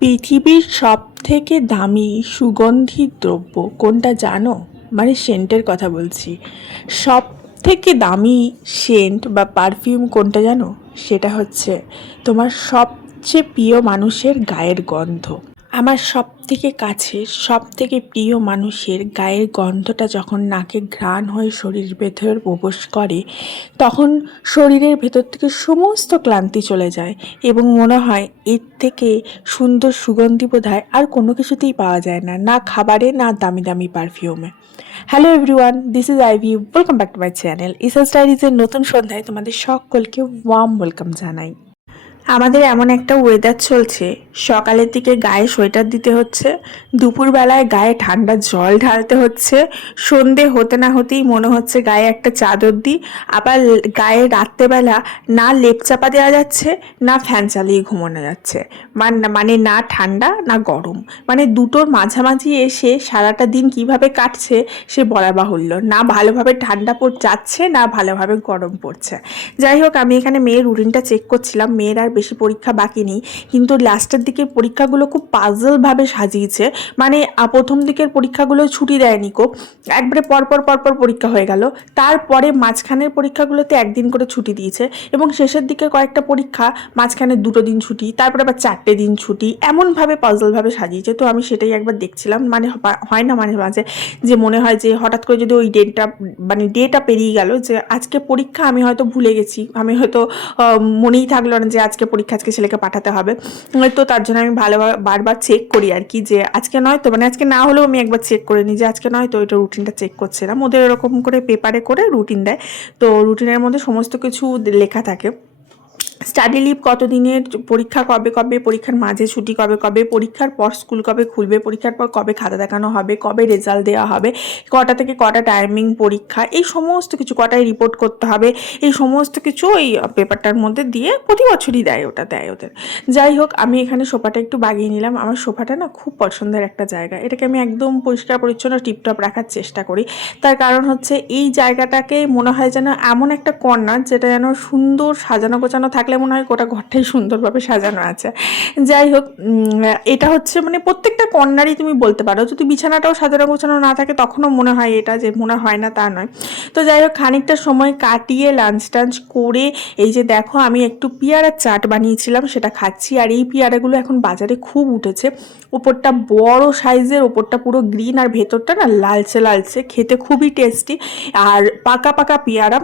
পৃথিবীর সবথেকে দামি সুগন্ধি দ্রব্য কোনটা জানো? মানে সেন্টের কথা বলছি। সবথেকে দামি সেন্ট বা পারফিউম কোনটা জানো? সেটা হচ্ছে তোমার সবচেয়ে প্রিয় মানুষের গায়ের গন্ধ। আমার সবথেকে কাছের সবথেকে প্রিয় মানুষের গায়ের গন্ধটা যখন নাকে ঘ্রাণ হয়ে শরীরের ভেতর প্রবেশ করে, তখন শরীরের ভেতর থেকে সমস্ত ক্লান্তি চলে যায় এবং মনে হয় এর থেকে সুন্দর সুগন্ধি বোধহয় আর কোনো কিছুতেই পাওয়া যায় না, না খাবারে না দামি দামি পারফিউমে। Hello everyone, this is Ivy, welcome back to my channel ইসাস ডায়েরিজের নতুন সন্ধ্যায় তোমাদের সকলকে ওয়ার্ম ওয়েলকাম জানাই। আমাদের এমন একটা ওয়েদার চলছে, সকালের দিকে গায়ে সোয়েটার দিতে হচ্ছে, দুপুরবেলায় গায়ে ঠান্ডা জল ঢালতে হচ্ছে, সন্ধে হতে না হতেই মনে হচ্ছে গায়ে একটা চাদর দিই, আবার গায়ে রাত্রেবেলা না লেপ চাপা দেওয়া যাচ্ছে না ফ্যান চালিয়ে ঘুমানো যাচ্ছে। মানে না ঠান্ডা না গরম, মানে দুটোর মাঝামাঝি এসে সারাটা দিন কিভাবে কাটছে সে বলা বাহুল্য। না ভালোভাবে ঠান্ডা যাচ্ছে না ভালোভাবে গরম পড়ছে। যাই হোক, আমি এখানে মেয়ের রুটিনটা চেক করছিলাম। মেয়ের আর বেশি পরীক্ষা বাকি নেই, কিন্তু লাস্টের দিকে পরীক্ষাগুলো খুব পাজলভাবে সাজিয়েছে। মানে প্রথম দিকের পরীক্ষাগুলো ছুটি দেয়নি কো, একবারে পরপর পরপর পরীক্ষা হয়ে গেল। তারপরে মাঝখানের পরীক্ষাগুলোতে একদিন করে ছুটি দিয়েছে এবং শেষের দিকে কয়েকটা পরীক্ষা মাঝখানে 2 দিন ছুটি, তারপরে আবার 4 দিন ছুটি, এমনভাবে পাজলভাবে সাজিয়েছে। তো আমি সেটাই একবার দেখছিলাম। মানে হয় না মাঝে মাঝে যে মনে হয় যে হঠাৎ করে যদি ওই ডেটা পেরিয়ে গেল যে আজকে পরীক্ষা, আমি হয়তো ভুলে গেছি, আমি হয়তো মনেই থাকলো না যে আজকে পরীক্ষা, আজকে ছেলেকে পাঠাতে হবে। তো তার জন্য আমি ভালোভাবে বারবার চেক করি আর কি, যে আজকে নয় তো, মানে আজকে না হলেও আমি একবার চেক করে নিই যে আজকে নয় তো, এটা রুটিনটা চেক করছিলাম। ওদের এরকম করে পেপারে করে রুটিন দেয়, তো রুটিনের মধ্যে সমস্ত কিছু লেখা থাকে। স্টাডি লিভ কত দিনের, পরীক্ষা কবে কবে, পরীক্ষার মাঝে ছুটি কবে কবে, পরীক্ষার পর স্কুল কবে খুলবে, পরীক্ষার পর কবে খাতা দেখানো হবে, কবে রেজাল্ট দেওয়া হবে, কটা থেকে কটা টাইমিং পরীক্ষা, এই সমস্ত কিছু, কটায় রিপোর্ট করতে হবে, এই সমস্ত কিছু ওই পেপারটার মধ্যে দিয়ে প্রতি বছরই দেয়, ওটা দেয় ওদের। যাই হোক, আমি এখানে সোফাটা একটু বাগিয়ে নিলাম। আমার সোফাটা না খুব পছন্দের একটা জায়গা, এটাকে আমি একদম পরিষ্কার পরিচ্ছন্ন টিপটপ রাখার চেষ্টা করি। তার কারণ হচ্ছে এই জায়গাটাকে মনে হয় যেন এমন একটা কর্নার, যেটা যেন সুন্দর সাজানো গোছানো থাকলে মনে হয় গোটা ঘরটাই সুন্দরভাবে সাজানো আছে। যাই হোক, এটা হচ্ছে মানে প্রত্যেকটা কর্নারই তুমি বলতে পারো। যদি বিছানাটাও সাজানো গোছানো না থাকে তখনও মনে হয় এটা, যে মনে হয় না তা নয়। তো যাই হোক, খানিকটা সময় কাটিয়ে লাঞ্চ টাঞ্চ করে এই যে দেখো, আমি একটু পেয়ারার চাট বানিয়েছিলাম, সেটা খাচ্ছি। আর এই পেয়ারাগুলো এখন বাজারে খুব উঠেছে, ওপরটা বড় সাইজের, ওপরটা পুরো গ্রিন আর ভেতরটা না লালচে লালচে, খেতে খুবই টেস্টি। আর পাকা পাকা পেয়ারা,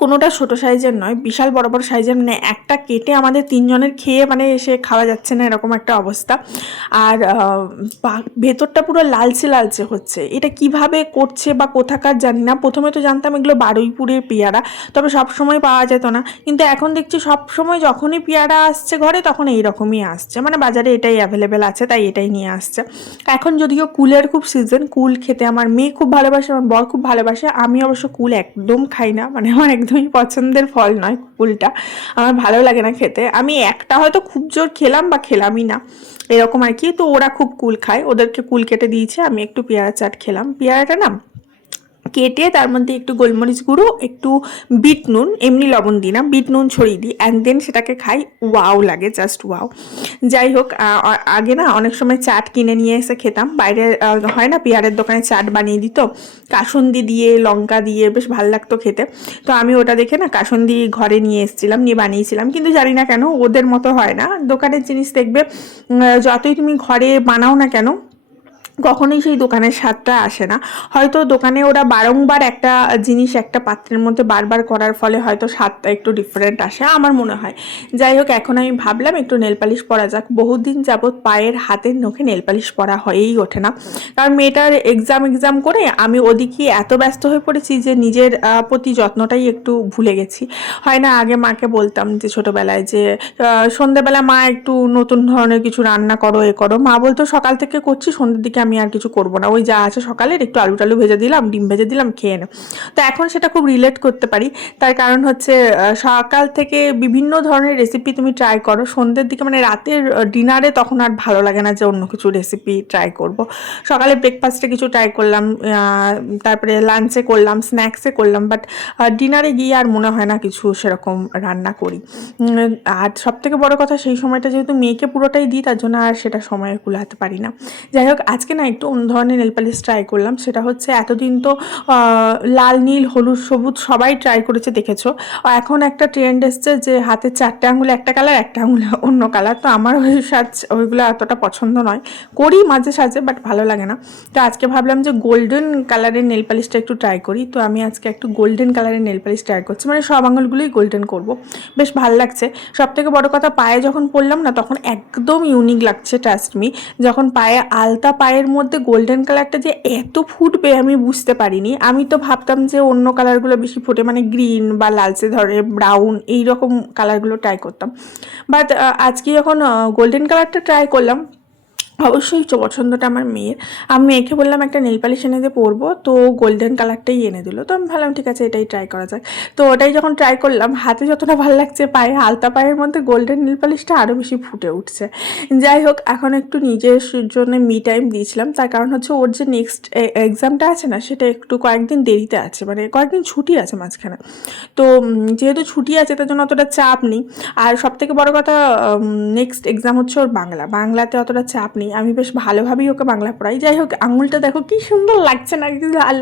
কোনোটা ছোটো সাইজের নয়, বিশাল বড় বড় সাইজের, মানে একটা কেটে আমাদের 3 জনের খেয়ে মানে এসে খাওয়া যাচ্ছে না, এরকম একটা অবস্থা। আর ভেতরটা পুরো লালচে লালচে হচ্ছে। এটা কিভাবে করছে বা কোথাকার জানি না। প্রথমে তো জানতাম এগুলো বারুইপুরের পেয়ারা, তবে সব সময় পাওয়া যেত না, কিন্তু এখন দেখছি সব সময় যখনই পেয়ারা আসছে ঘরে তখন এইরকমই আসছে, মানে বাজারে এটাই অ্যাভেলেবেল আছে তাই এটাই নিয়ে আসছে। এখন যদিও কুলের খুব সিজন, কুল খেতে আমার মেয়ে খুব ভালোবাসে, আমার বর খুব ভালোবাসে। আমি অবশ্য কুল একদম খাই না, মানে আমার একদমই পছন্দের ফল নয় কুলটা, আমার ভালো লাগে না খেতে। আমি একটা হয়তো খুব জোর খেলাম বা খেলামই না, এরকম আর কি। তো ওরা খুব কুল খায়, ওদেরকে কুল কেটে দিয়েছে, আমি একটু পেয়ারা চাট খেলাম। পেয়ারাটা না কেটে তার মধ্যে একটু গোলমরিচ গুঁড়ো, একটু বিট নুন, এমনি লবণ দিই না, বিট নুন ছড়িয়ে দিই, অ্যান্ড দেন সেটাকে খাই। ওয়াও লাগে, জাস্ট ওয়াও। যাই হোক, আগে না অনেক সময় চাট কিনে নিয়ে এসে খেতাম, বাইরে হয় না পেয়ারের দোকানে চাট বানিয়ে দিত কাসুন্দি দিয়ে, লঙ্কা দিয়ে, বেশ ভালো লাগতো খেতে। তো আমি ওটা দেখে না কাসুন্দি ঘরে নিয়ে এসেছিলাম, নিয়ে বানিয়েছিলাম, কিন্তু জানি না কেন ওদের মতো হয় না। দোকানের জিনিস দেখবে যতই তুমি ঘরে বানাও না কেন, কখনোই সেই দোকানের স্বাদটা আসে না। হয়তো দোকানে ওরা বারংবার একটা জিনিস একটা পাত্রের মধ্যে বারবার করার ফলে হয়তো স্বাদটা একটু ডিফারেন্ট আসে, আমার মনে হয়। যাই হোক, এখন আমি ভাবলাম একটু নেল পালিশ পরা যাক। বহুদিন যাবৎ পায়ের হাতের নখে নেল পালিশ পরা হয়েই ওঠে না, কারণ মেয়েটার এক্সাম করে আমি ওদিকে এত ব্যস্ত হয়ে পড়েছি যে নিজের প্রতি যত্নটাই একটু ভুলে গেছি। হয় না, আগে মাকে বলতাম যে ছোটোবেলায় যে সন্ধ্যেবেলা মা একটু নতুন ধরনের কিছু রান্না করো, এ করো, মা বলতো সকাল থেকে করছি, সন্ধ্যের দিকে আমি আর কিছু করবো না, ওই যা আছে সকালের একটু আলু টালু ভেজে দিলাম, ডিম ভেজে দিলাম, খেয়ে নে। তো এখন সেটা খুব রিলেট করতে পারি। তার কারণ হচ্ছে সকাল থেকে বিভিন্ন ধরনের রেসিপি তুমি ট্রাই করো, সন্ধ্যের দিকে মানে রাতের ডিনারে তখন আর ভালো লাগে না যে অন্য কিছু রেসিপি ট্রাই করব। সকালে ব্রেকফাস্টে কিছু ট্রাই করলাম, তারপরে লাঞ্চে করলাম, স্ন্যাক্সে করলাম, বাট ডিনারে গিয়ে আর মনে হয় না কিছু সেরকম রান্না করি। আর সবথেকে বড় কথা, সেই সময়টা যেহেতু মেয়েকে পুরোটাই দিই, তার জন্য আর সেটা সময় কুলাতে পারি না। যাই হোক, আজকে না একটু অন্য ধরনের নেল পালিশ ট্রাই করলাম। সেটা হচ্ছে, এতদিন তো লাল, নীল, হলুদ, সবুজ সবাই ট্রাই করেছে দেখেছো। এখন একটা ট্রেন্ড এসছে যে হাতের 4টে আঙুলে একটা কালার, একটা আঙুলে অন্য কালার। তো আমার ওইগুলো এতটা পছন্দ নয়, করি মাঝে সাঝে, বাট ভালো লাগে না। তো আজকে ভাবলাম যে গোল্ডেন কালারের নেল পালিশটা একটু ট্রাই করি। তো আমি আজকে একটু গোল্ডেন কালারের নেল পালিশ ট্রাই করছি, মানে সব আঙুলগুলোই গোল্ডেন করব। বেশ ভালো লাগছে। সব থেকে বড় কথা, পায়ে যখন পরলাম না তখন একদম ইউনিক লাগছে, ট্রাস্ট মি। যখন পায়ে আলতা পায়ের মধ্যে গোল্ডেন কালারটা যে এত ফুটবে আমি বুঝতে পারিনি। আমি তো ভাবতাম যে অন্য কালারগুলো বেশি ফোটে, মানে গ্রিন বা লালচে ধরে ব্রাউন এইরকম কালারগুলো ট্রাই করতাম। বাট আজকে যখন গোল্ডেন কালারটা ট্রাই করলাম, অবশ্যই পছন্দটা আমার মেয়ের। আমি মেয়েকে বললাম একটা নেল পালিশ এনে দিয়ে পরবো, তো গোল্ডেন কালারটাই এনে দিল। তো আমি ভাবলাম ঠিক আছে, এটাই ট্রাই করা যাক। তো ওটাই যখন ট্রাই করলাম, হাতে যতটা ভালো লাগছে, পায়ে আলতা পায়ের মধ্যে গোল্ডেন নেল পালিশটা আরও বেশি ফুটে উঠছে। যাই হোক, এখন একটু নিজের জন্য মি টাইম দিয়েছিলাম। তার কারণ হচ্ছে ওর যে নেক্সট এক্সামটা আছে না, সেটা একটু কয়েকদিন দেরিতে আছে, মানে কয়েকদিন ছুটি আছে মাঝখানে। তো যেহেতু ছুটি আছে, তার জন্য অতটা চাপ নেই। আর সবথেকে বড় কথা, নেক্সট এক্সাম হচ্ছে ওর বাংলাতে অতটা চাপ নেই। আমি বেশ ভালোভাবেই ওকে বাংলা পড়াই। যাই হোক, আঙুলটা দেখো কি সুন্দর লাগছে না,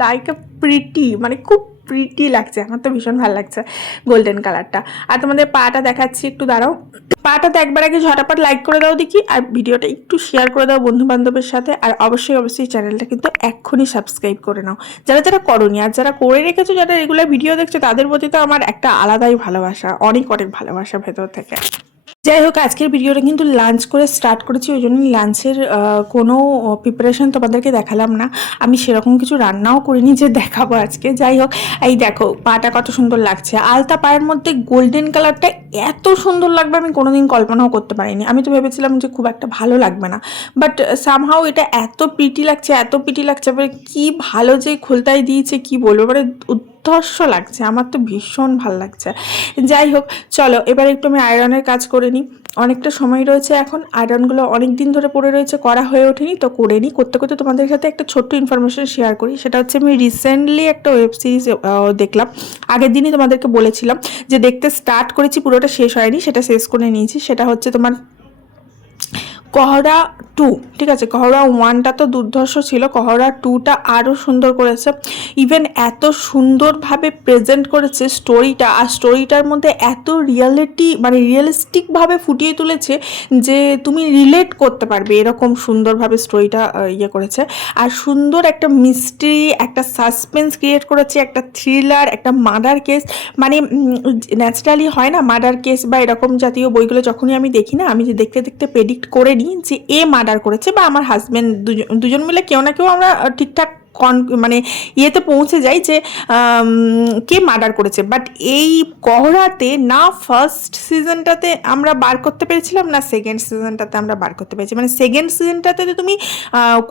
লাইক আ প্রিটি, মানে খুব প্রিটি লাগছে। আমার তো ভীষণ ভালো লাগছে গোল্ডেন কালারটা। আর তোমাদের পাটা দেখাচ্ছি, একটু দাঁড়াও। পাটাতে একবার আগে ঝটাপট লাইক করে দাও দেখি, আর ভিডিওটা একটু শেয়ার করে দাও বন্ধু বান্ধবের সাথে। আর অবশ্যই অবশ্যই চ্যানেলটা কিন্তু এক্ষুনি সাবস্ক্রাইব করে নাও, যারা যারা করোনি। আর যারা করে রেখেছো, যারা রেগুলার ভিডিও দেখছো, তাদের প্রতি তো আমার একটা আলাদাই ভালোবাসা, অনেক অনেক ভালোবাসা ভেতর থেকে। যাই হোক, আজকের ভিডিওটা কিন্তু লাঞ্চ করে স্টার্ট করেছি, ওই জন্যই লাঞ্চের কোনো প্রিপারেশন তোমাদেরকে দেখালাম না। আমি সেরকম কিছু রান্নাও করিনি যে দেখাবো আজকে। যাই হোক, এই দেখো পাটা কত সুন্দর লাগছে, আলতা পায়ের মধ্যে গোল্ডেন কালারটা এত সুন্দর লাগবে আমি কোনোদিন কল্পনাও করতে পারিনি। আমি তো ভেবেছিলাম যে খুব একটা ভালো লাগবে না, বাট সামহাও এটা এত প্রিটি লাগছে, এত প্রিটি লাগছে। মানে কি ভালো যে খোলতায় দিয়েছে, কি বলবো, মানে উদ্ধর্ষ লাগছে। আমার তো ভীষণ ভালো লাগছে। যাই হোক, চলো এবার একটু আমি আয়রনের কাজ করে নিই। অনেকটা সময় রয়েছে এখন, আয়রনগুলো অনেক দিন ধরে পড়ে রয়েছে, করা হয়ে ওঠেনি, তো করে নিই। করতে করতে তোমাদের সাথে একটা ছোট্ট ইনফরমেশন শেয়ার করি। সেটা হচ্ছে, আমি রিসেন্টলি একটা ওয়েব সিরিজ দেখলাম। আগের দিনই তোমাদেরকে বলেছিলাম যে দেখতে স্টার্ট করেছি, পুরোটা শেষ হয়নি, সেটা শেষ করে নিয়েছি। সেটা হচ্ছে তোমার কহরা 2। ঠিক আছে, কহরা 1টা তো দুর্ধর্ষ ছিল, কহরা 2টা আরও সুন্দর করেছে। ইভেন এত সুন্দরভাবে প্রেজেন্ট করেছে স্টোরিটা, আর স্টোরিটার মধ্যে এত রিয়ালিটি, মানে রিয়েলিস্টিকভাবে ফুটিয়ে তুলেছে যে তুমি রিলেট করতে পারবে, এরকম সুন্দরভাবে স্টোরিটা ইয়ে করেছে। আর সুন্দর একটা মিস্ট্রি, একটা সাসপেন্স ক্রিয়েট করেছে, একটা থ্রিলার, একটা মার্ডার কেস। মানে ন্যাচারালি হয় না মার্ডার কেস বা এরকম জাতীয় বইগুলো, যখনই আমি দেখি না, আমি যে দেখতে দেখতে প্রেডিক্ট করে নিই যে এ মার্ডার করেছে, বা আমার হাজব্যান্ড, দুজন মিলে কেউ না কেউ আমরা ঠিকঠাক মানে ইয়েতে পৌঁছে যাই যে কে মার্ডার করেছে। বাট এই কহরাতে না ফার্স্ট সিজনটাতে আমরা বার করতে পেরেছিলাম, না সেকেন্ড সিজনটাতে আমরা বার করতে পেরেছি। মানে সেকেন্ড সিজনটাতে তো তুমি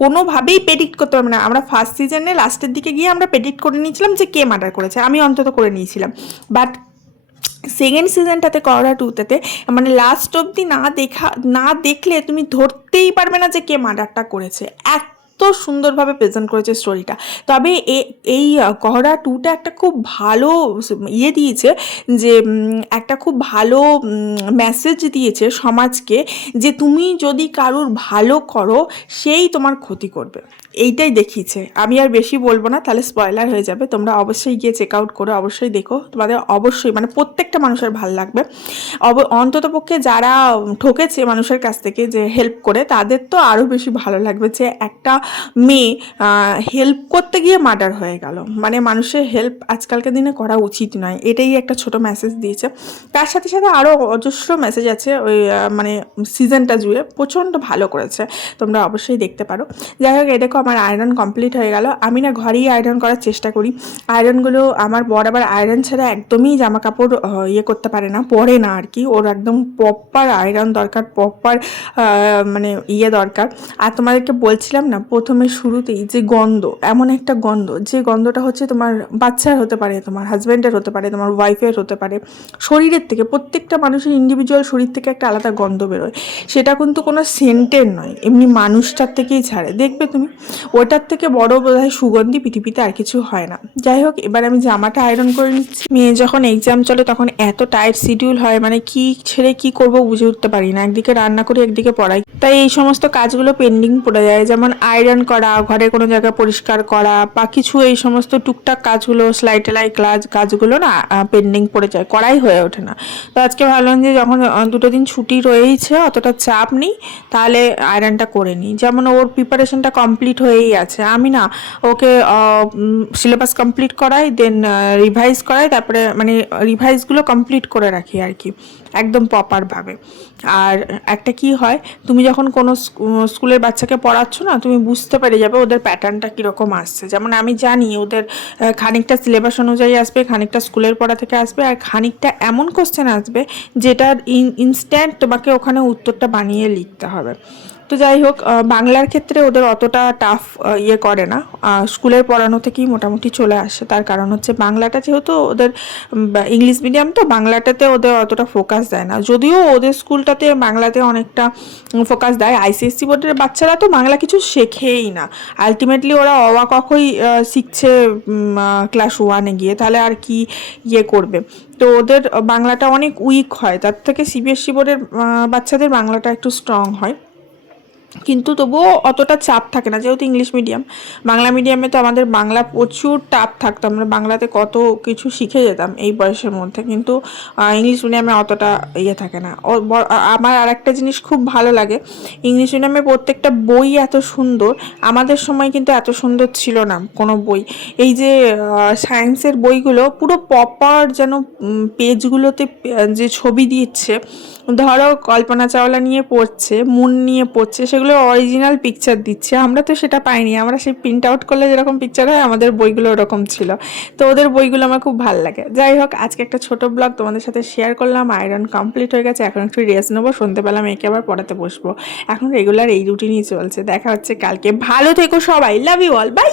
কোনোভাবেই প্রেডিক্ট করতে পারবে না। আমরা ফার্স্ট সিজনে লাস্টের দিকে গিয়ে আমরা প্রেডিক্ট করে নিয়েছিলাম যে কে মার্ডার করেছে, আমি অন্তত করে নিয়েছিলাম। বাট সেকেন্ড সিজনটাতে, কহরা 2টাতে, মানে লাস্ট অবধি না দেখলে তুমি ধরতেই পারবে না যে কে মার্ডারটা করেছে। এত সুন্দরভাবে প্রেজেন্ট করেছে স্টোরিটা। তবে এই কহরা 2টা একটা খুব ভালো ইয়ে দিয়েছে, যে একটা খুব ভালো মেসেজ দিয়েছে সমাজকে, যে তুমি যদি কারুর ভালো করো, সেই তোমার ক্ষতি করবে। এইটাই দেখিয়েছে। আমি আর বেশি বলবো না, তাহলে স্পয়লার হয়ে যাবে। তোমরা অবশ্যই গিয়ে চেক আউট করো, অবশ্যই দেখো, তোমাদের অবশ্যই, মানে প্রত্যেকটা মানুষের ভালো লাগবে। অন্ততপক্ষে যারা ঠকেছে মানুষের কাছ থেকে যে হেল্প করে, তাদের তো আরও বেশি ভালো লাগবে যে একটা মেয়ে হেল্প করতে গিয়ে মার্ডার হয়ে গেল। মানে মানুষের হেল্প আজকালকার দিনে করা উচিত নয়, এটাই একটা ছোট মেসেজ দিয়েছে। তার সাথে সাথে আরও অজস্র মেসেজ আছে ওই মানে সিজনটা জুড়ে, প্রচণ্ড ভালো করেছে, তোমরা অবশ্যই দেখতে পারো। যাই হোক, দেখো আমার আয়রন কমপ্লিট হয়ে গেল। আমি না ঘরেই আয়রন করার চেষ্টা করি। আয়রনগুলো আমার বর আবার আয়রন ছাড়া একদমই জামা কাপড় ইয়ে করতে পারে না, পরে না আর কি। ওর একদম প্রপার আয়রন দরকার, প্রপার মানে ইয়ে দরকার। আর তোমাদেরকে বলছিলাম না, প্রথমে শুরুতেই যে গন্ধ, এমন একটা গন্ধ, যে গন্ধটা হচ্ছে তোমার বাচ্চার হতে পারে, তোমার হাজব্যান্ডের হতে পারে, তোমার ওয়াইফের হতে পারে, শরীরের থেকে, প্রত্যেকটা মানুষের ইন্ডিভিজুয়াল শরীর থেকে একটা আলাদা গন্ধ বেরোয়। সেটা কিন্তু কোনো সেন্টের নয়, এমনি মানুষটার থেকেই ছাড়ে, দেখবে তুমি। ওটার থেকে বড় বোধহয় সুগন্ধি পৃথিবীতে আর কিছু হয় না। যাই হোক, এবার আমি জামাটা আয়রন করে নিচ্ছি। মেয়ে যখন এক্সাম চলে তখন এত টাইট শিডিউল হয়, মানে কি ছেড়ে কি করব বুঝে উঠতে পারি না, একদিকে রান্না করি একদিকে পড়াই, তাই এই সমস্ত কাজগুলো পেন্ডিং পড়ে যায়, যেমন আয়রন করা, ঘরে কোনো জায়গা পরিষ্কার করা বা কিছু, এই সমস্ত টুকটাক কাজগুলো, সেলাই টেলাই কাজগুলো না পেন্ডিং পড়ে যায়, করাই হয়ে ওঠে না। তো আজকে ভাবলাম যে যখন 2 দিন ছুটি রয়েইছে, অতটা চাপ নেই, তাহলে আয়রনটা করে নিই। যেমন ওর প্রিপারেশনটা কমপ্লিট হয়েই আছে, আমি না ওকে সিলেবাস কমপ্লিট করাই, দেন রিভাইজ করাই, তারপরে মানে রিভাইজগুলো কমপ্লিট করে রাখি আর কি, একদম প্রপারভাবে। আর একটা কি হয়, তুমি যখন কোনো স্কুলের বাচ্চাকে পড়াচ্ছ না, তুমি বুঝতে পেরে যাবে ওদের প্যাটার্নটা কীরকম আসছে। যেমন আমি জানি ওদের খানিকটা সিলেবাস অনুযায়ী আসবে, খানিকটা স্কুলের পড়া থেকে আসবে, আর খানিকটা এমন কোশ্চেন আসবে যেটার ইনস্ট্যান্ট তোমাকে ওখানে উত্তরটা বানিয়ে লিখতে হবে। তো যাই হোক, বাংলার ক্ষেত্রে ওদের অতটা টাফ ইয়ে করে না, স্কুলের পড়ানো থেকেই মোটামুটি চলে আসে। তার কারণ হচ্ছে বাংলাটা যেহেতু ওদের ইংলিশ মিডিয়াম, তো বাংলাটাতে ওদের অতটা ফোকাস দেয় না, যদিও ওদের স্কুলটাতে বাংলাতে অনেকটা ফোকাস দেয়। আইসিএসসি বোর্ডের বাচ্চারা তো বাংলা কিছু শেখেই না, আলটিমেটলি ওরা অ আ ক খই শিখছে ক্লাস 1-এ গিয়ে, তাহলে আর কি ইয়ে করবে। তো ওদের বাংলাটা অনেক উইক হয়, তার থেকে সিবিএসসি বোর্ডের বাচ্চাদের বাংলাটা একটু স্ট্রং হয়, কিন্তু তবুও অতটা চাপ থাকে না, যেহেতু ইংলিশ মিডিয়াম। বাংলা মিডিয়ামে তো আমাদের বাংলা প্রচুর টাফ থাকতো, আমরা বাংলাতে কত কিছু শিখে যেতাম এই বয়সের মধ্যে, কিন্তু ইংলিশ মিডিয়ামে অতটা ইয়ে থাকে না। আমার আর একটা জিনিস খুব ভালো লাগে, ইংলিশ মিডিয়ামে প্রত্যেকটা বই এত সুন্দর, আমাদের সময় কিন্তু এত সুন্দর ছিল না কোনো বই। এই যে সায়েন্সের বইগুলো পুরো প্রপার, যেন পেজগুলোতে যে ছবি দিচ্ছে, ধরো কল্পনা চাওলা নিয়ে পড়ছে, মুন নিয়ে পড়ছে, সেগুলো অরিজিনাল পিকচার দিচ্ছে, আমরা তো সেটা পাইনি। আমরা সেই প্রিন্ট আউট করলে যেরকম পিকচার হয়, আমাদের বইগুলো ওরকম ছিল। তো ওদের বইগুলো আমার খুব ভালো লাগে। যাই হোক, আজকে একটা ছোট ব্লগ তোমাদের সাথে শেয়ার করলাম। আয়রন কমপ্লিট হয়ে গেছে, এখন একটু রেস্ট নেবো, সন্ধ্যেবেলা মেয়েকে আবার পড়াতে বসবো। এখন রেগুলার এই রুটিনই চলছে। দেখা হচ্ছে কালকে। ভালো থেকো সবাই, লাভ ইউ অল, বাই।